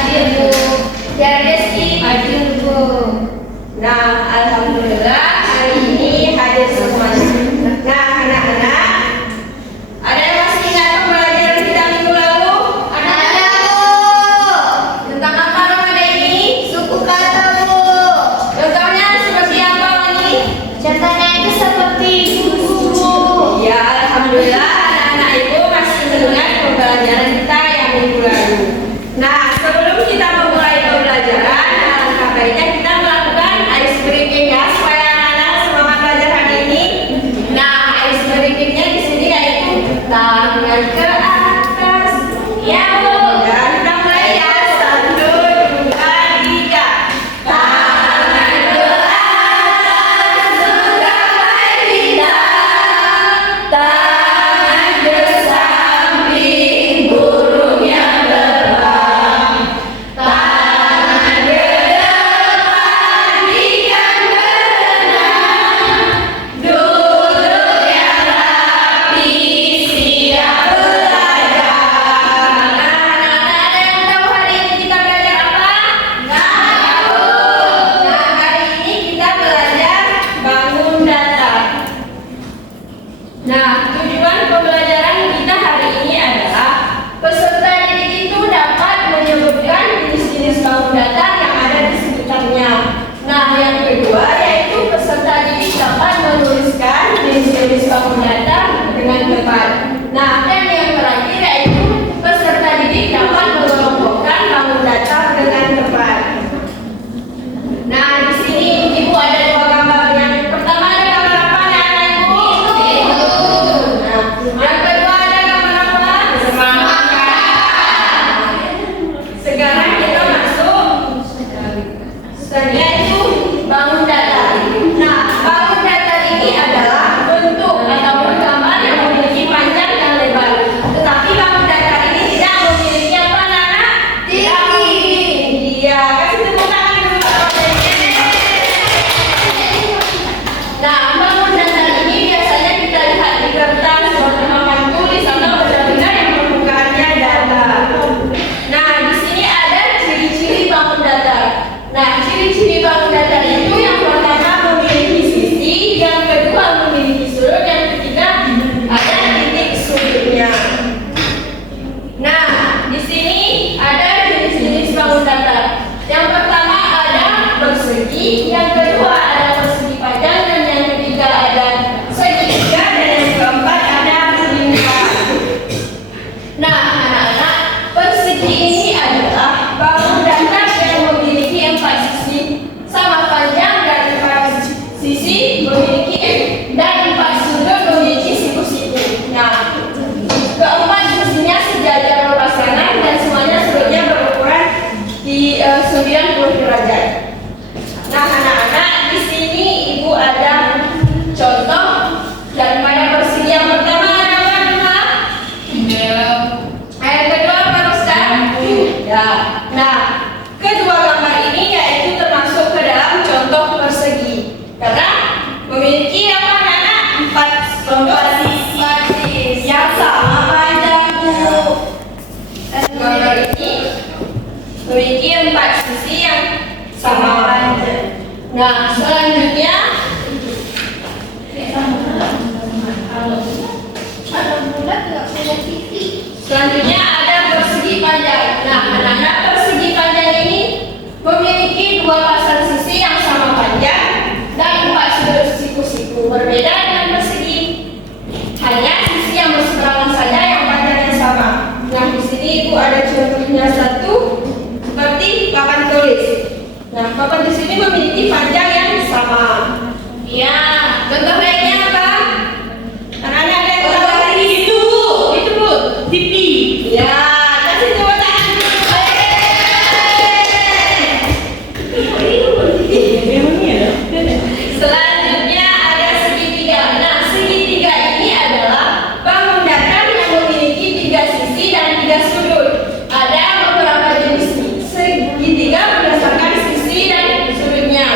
Hadir, Bu. Ya, Reski. Hadir, Bu. Nah, alhamdulillah hari ini hadir semuanya. Nah, anak-anak, ada yang masih ingat pembelajaran kita minggu lalu? Ada, Bu. Tentang apa ramadan ini? Suku kata, Bu. Contohnya seperti apa ini? Contohnya itu seperti guru. Ya, alhamdulillah anak-anak itu masih mendengar pembelajaran kita yang minggu lalu. Nah, sebelum kita memulai pembelajaran, alangkah baiknya kita melakukan ice breaking ya, supaya anak-anak semangat belajar hari ini. Nah, ice breakingnya di sini yaitu tangan ke atas. Ya, Bu. Dan kita mulai ya. 1, 2, 3. Tangan ke atas, menggapai bintang. Tangan ke samping, burung yang terbang. Tangan ke depan, ikan berenang. Duduk yang rapi, siap belajar. Anak-anak, ada yang tahu hari ini kita belajar apa? Nggak tahu. Nah, hari ini kita belajar bangun datar. Nah, tujuan pembelajaran kita hari ini adalah peserta didik itu dapat menyebutkan jenis-jenis bangun datar yang ada di sekitarnya. Nah, yang kedua yaitu peserta didik dapat menuliskan jenis-jenis bangun datar dengan tepat. Nah, dan yang terakhir yaitu peserta didik dapat mengelompokkan bangun datar dengan tepat. Nah, di sini Ibu ada dua gambar. Yang pertama ada gambar apa anak-anak Ibu? Nah, yang kedua ada gambar apa? Semangat. Sekarang kita masuk yaitu bangun datar. Nah, bangun datar ini adalah bentuk ataupun gambar yang memiliki panjang dan lebar. Tetapi bangun datar ini tidak memiliki apa anak-anak? Tinggi. Iya, kasih tepuk tangan dulu. Nah, bangun datar ini biasanya kita lihat di kertas, warna papan tulis atau benda-benda yang permukaannya datar. Nah, di sini ada ciri-ciri bangun datar. Nah, ciri-ciri bangun datar itu yang pertama memiliki sisi, yang kedua memiliki sudut, yang ketiga ada titik sudutnya. Nah, di sini ada jenis-jenis bangun datar. Yang pertama ada persegi, yang kedua ada persegi panjang, dan yang ketiga ada segitiga, dan yang keempat ada lingkar. Nah, anak-anak, persegi ini adalah bangun datar yang memiliki 4 sisi sama panjang dan 4 sisi memiliki dan 4 sudut memiliki siku-siku. Nah, keempat sisinya sejajar lepas kanan dan semuanya sudutnya berukuran di 90 derajat. Nah, anak-anak, di sini Ibu ada contoh daripada persegi yang pertama ada apa Duma? Yang kedua apa Rusdan? Ya. Nah, kedua gambar ini yaitu termasuk ke dalam contoh persegi karena memiliki apa anak-anak? 4 sisi yang sama panjang Bu. Gambar ini memiliki 4 sisi yang sama panjang. Nah, selanjutnya ada persegi panjang. Nah, anak-anak, persegi panjang ini memiliki 2 pasang sisi yang sama panjang dan 4 sudut siku-siku. Berbeda dengan persegi, hanya sisi yang berseberangan saja yang panjangnya sama. Nah, di sini Ibu ada contohnya satu seperti papan tulis. Nah, papan di sini memiliki panjang yang sama. Ya, contoh lainnya apa? Anak-anak ada yang tahu lagi itu Bu, TV. Ya, kasih tepuk tangan dulu. Selanjutnya ada segitiga. Nah, segitiga ini adalah bangun datar yang memiliki 3 sisi dan 3 sudut. Ada beberapa jenis segitiga berdasarkan sisi dan sudutnya.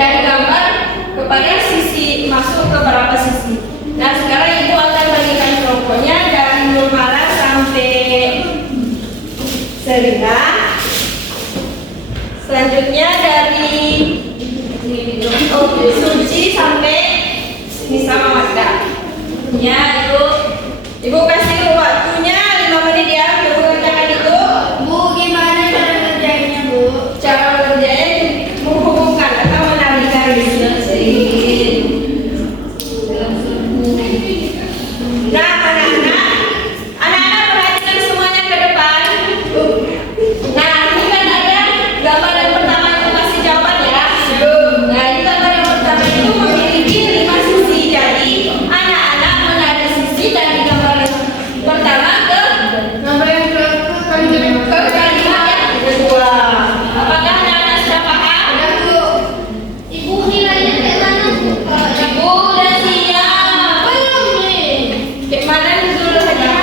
dan gambar kepada sisi masuk ke berapa sisi. Nah sekarang ibu akan bagikan kelompoknya dari Nurmala sampai Serina. Selanjutnya dari Suci sampai Nisa Mawadda. Ya ibu kasih waktunya 5 menit ya untuk mengerjakan itu. Bu, gimana cara ngerjainnya, Bu? Cara mengerjain menghubungkan atau menarik garis. Nah anak-anak perhatikan semuanya ke depan. Nah ini kan ada gambar yang pertama itu kasih jawaban ya. Nah ini gambar yang pertama itu memiliki 5 sisi. Jadi anak-anak menarik sisi dari gambar yang pertama ke Gambar yang kalimat yang kedua. Apakah anak-anak sudah paham? ada, Bu. Ibu nilainya kayak mana, Bu? Ibu udah siap. Belum nih. Kayak mana dulu saja?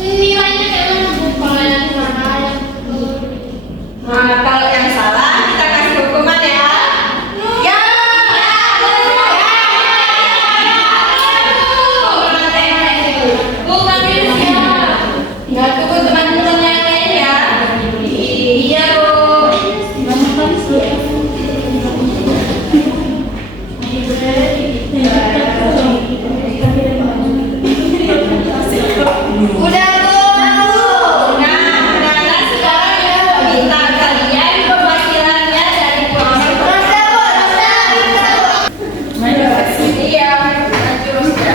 Nilainya kayak mana, Bu? Kalau yang salah, yang betul. Nah, kalau yang salah kita kasih hukuman ya. Ya. Bukan siap. Nggak tunggu teman-teman yang lain ya. Iya, Bu. Udah, Bu. Nah, anak-anak sekarang minta kalian perwakilannya dari kelompok. Rosa, Bu. Rosa. Iya, nanti Rosa.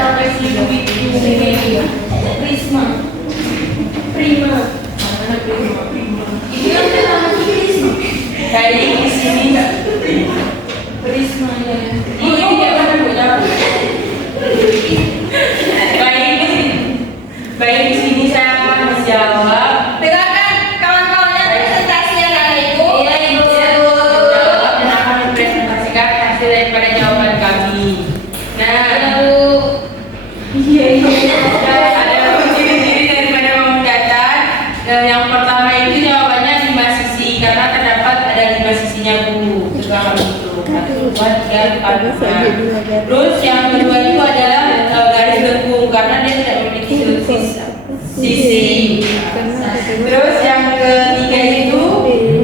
Prisma. Prima. Itu yang pertama Prisma. Kayaknya di sini enggak. Prisma ya. Ini dia mana punya? Baik, di sini saya akan menjawab. Dengarkan kawan-kawannya presentasi yang ada Ibu. Iya, Ibu. Menjawab dan akan mempresentasikan hasil daripada jawaban kami. Nah, ada ciri-ciri daripada pemecatan. Yang pertama itu jawabannya 5 sisi karena terdapat ada 5 sisinya, Bu. Setelah itu 1, 2, 3, 4, 5. Terus yang kedua itu adalah garis lengkung karena dia tidak memiliki sisi. Terus yang ketiga itu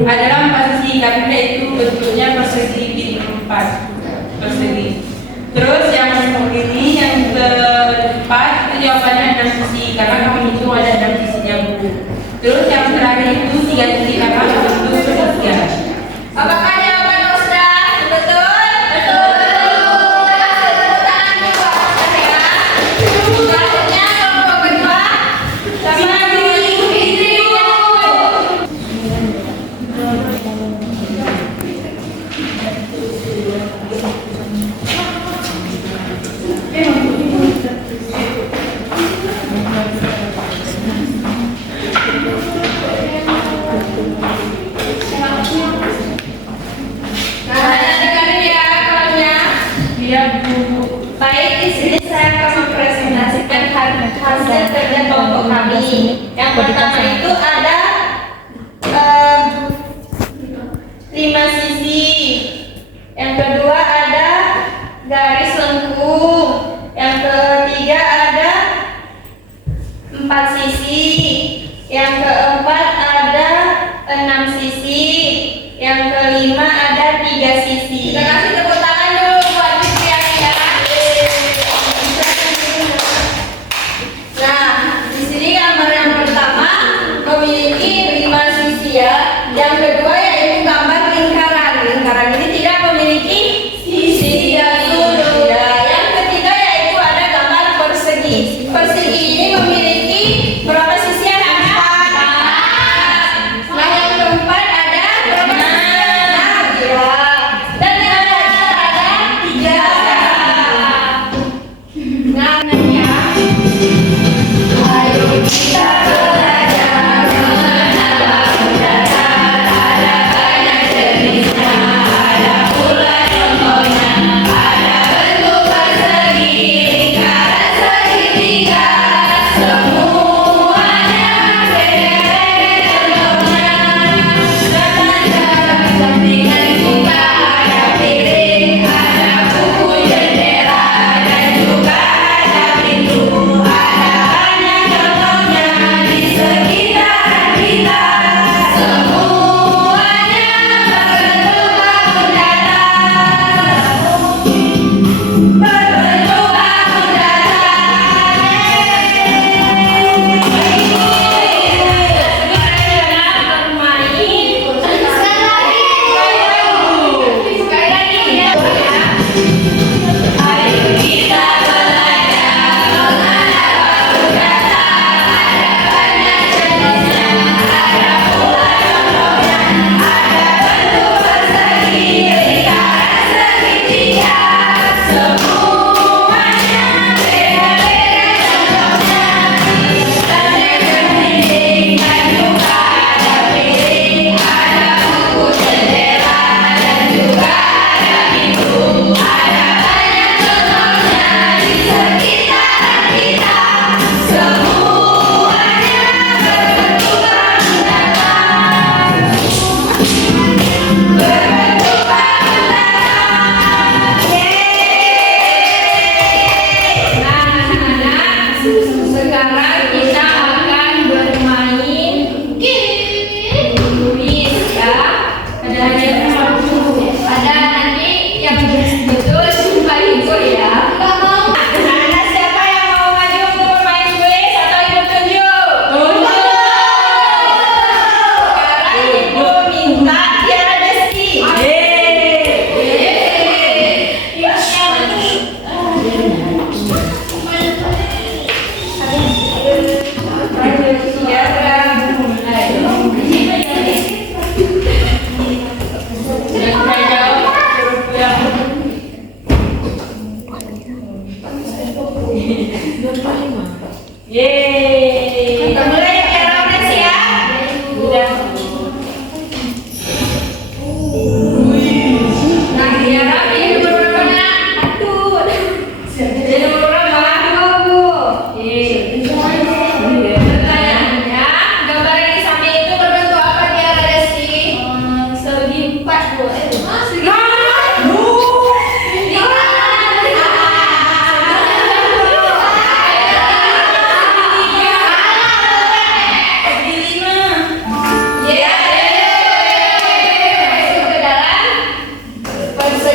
adalah 4 sisi karena itu bentuknya persegi 4 persegi. Terus yang ini yang keempat itu jawabannya 6 sisi karena kami hitung ada 6 sisinya, Bu. Terus yang terakhir itu 3 sisi karena bentuk segitiga. Apakah jawaban Rosda betul? Betul. Kasih tepuk tangan dulu ya. Selanjutnya kelompok kedua sama Ibu Fitri. Nah, dengarin ya kawannya. Iya, Bu. Baik, di sini saya akan mempresentasikan hasil kerja kelompok kami. Yang pertama itu ada 5 sisi. Yang kedua ada garis lengkung. Yang ketiga ada 4 sisi. Yang keempat ada 6 sisi. Yang kelima ada 3 sisi. Kita kasih tepuk tangan dulu buat Fitri ya. Nah, di sini gambar yang pertama memiliki 5 sisi ya. Yang kedua yaitu gambar lingkaran. Lingkaran ini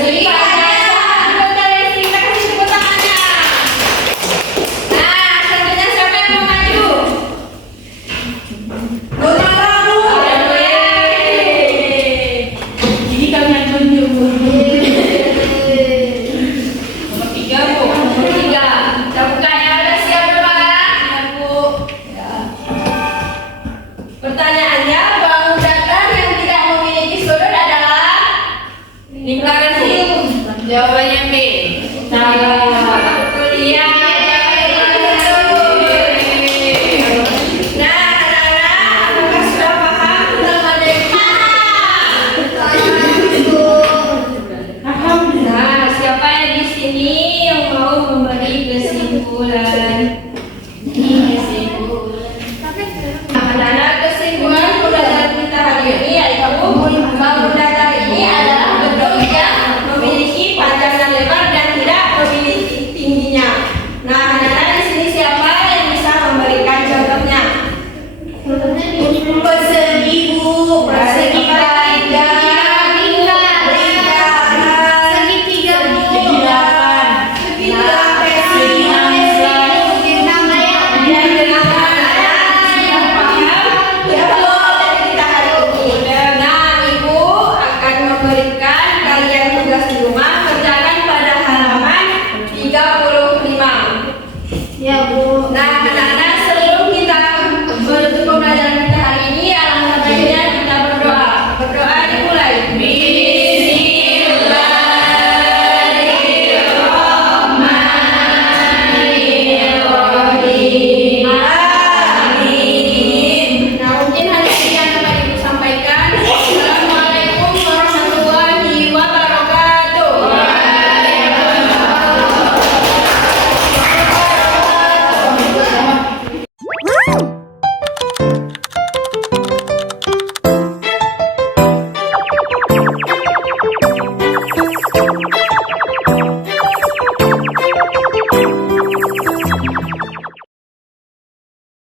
Persegi panjang. Bentar ya, kita kasih tepuk tangannya. Nah, selanjutnya siapa yang mau maju? Aduh, yeay. Jadi kalian tunjuk. Nomor 3, Bu. Nomor 3. Kita buka ya, udah siap belum? Iya, Bu. Pertanyaannya, bangun datar yang tidak memiliki sudut adalah lingkaran siung. Jawabannya B. Salah. Iya. Nah, anak-anak, apakah sudah paham tentang materi? Nah, siapa yang di sini yang mau memberi kesimpulan? Ini kesimpulan. Anak-anak, kesimpulan pembelajaran kita hari ini yaitu bangun datar ini adalah bentuk yang memiliki panjang dan lebar dan tidak memiliki tingginya. Nah, anak-anak di sini siapa yang bisa memberikan contohnya? Persegi, Bu. Persegi segitiga, Bu. Segitiga, persegi, Nah, Ibu akan memberikan kalian tugas di rumah, kerjakan pada halaman 35. Ya, Bu. Nah, anak-anak, sebelum kita menutup pembelajaran kita hari ini, alangkah baiknya kita berdoa. Berdoa dimulai.